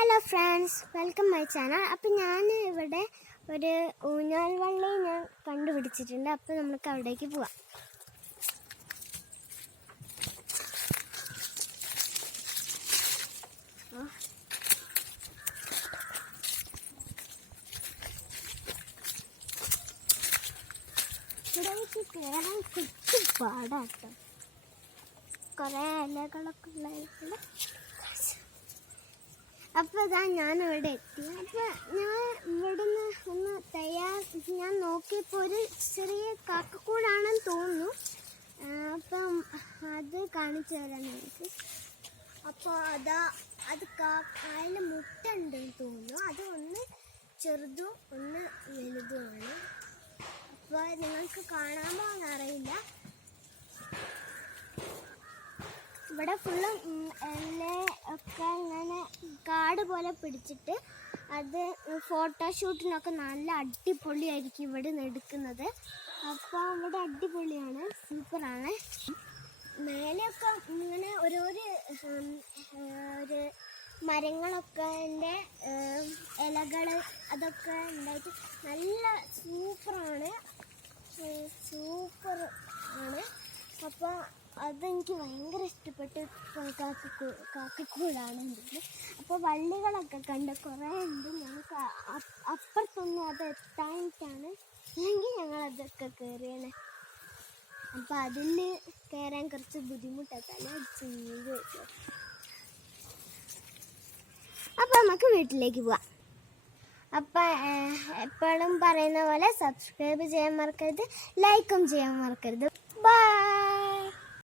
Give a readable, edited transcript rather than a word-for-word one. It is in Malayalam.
Hello friends, welcome my channel. അപ്പം ഞാൻ ഇവിടെ ഒരു ഊഞ്ഞാൽ വള്ളി ഞാൻ കണ്ടുപിടിച്ചിട്ടുണ്ട്. അപ്പം നമുക്ക് അവിടേക്ക് പോവാം. ഇവിടേക്ക് കയറാൻ കുറച്ച് പാടാട്ടോ, കുറേ ഇലകളൊക്കെ ഉള്ളതായിട്ടുള്ള. അപ്പോൾ ഇതാ ഞാൻ ഇവിടെ എത്തി. അപ്പോൾ ഞാൻ ഇവിടുന്ന് ഞാൻ നോക്കിയപ്പോൾ ഒരു ചെറിയ കാക്കക്കൂടാണെന്ന് തോന്നുന്നു. അപ്പം അത് കാണിച്ചു തരാം നിങ്ങൾക്ക്. അപ്പോൾ അത് അതിൽ മുട്ട ഉണ്ടെന്ന് തോന്നുന്നു. അത് ഒന്ന് ചെറുതും ഒന്ന് വലുതുമാണ്. അപ്പോൾ നിങ്ങൾക്ക് കാണാമോ എന്നറിയില്ല. ഇവിടെ ഫുള്ളും ഇല ഒക്കെ ഇങ്ങനെ കാട് പോലെ പിടിച്ചിട്ട് അത് ഫോട്ടോഷൂട്ടിനൊക്കെ നല്ല അടിപൊളിയായിരിക്കും ഇവിടെ നിന്ന് എടുക്കുന്നത്. അപ്പോൾ ഇവിടെ അടിപൊളിയാണ്, സൂപ്പറാണ്. മേലെയൊക്കെ ഇങ്ങനെ ഒരു മരങ്ങളൊക്കെ ഇലകൾ അതൊക്കെ ഉണ്ടായിട്ട് നല്ല സൂപ്പർ ആണ്. അപ്പോൾ അതെനിക്ക് ഭയങ്കര ഇഷ്ടപ്പെട്ട്. കാക്കക്കൂടാണ് ഉണ്ടെങ്കിൽ. അപ്പോൾ വള്ളികളൊക്കെ കണ്ട് കുറേ ഉണ്ട്. ഞങ്ങൾക്ക് അപ്പുറത്തൊന്നും അത് എത്താനിട്ടാണ്, അല്ലെങ്കിൽ ഞങ്ങളതൊക്കെ കയറിയാണ്. അപ്പോൾ അതിൽ കയറാൻ കുറച്ച് ബുദ്ധിമുട്ടൊക്കെയാണ് ചെയ്ത് വെച്ചത്. അപ്പോൾ നമുക്ക് വീട്ടിലേക്ക് പോവാം. അപ്പം എപ്പോഴും പറയുന്ന പോലെ സബ്സ്ക്രൈബ് ചെയ്യാൻ മറക്കരുത്, ലൈക്കും ചെയ്യാൻ മറക്കരുത്. ബൈ.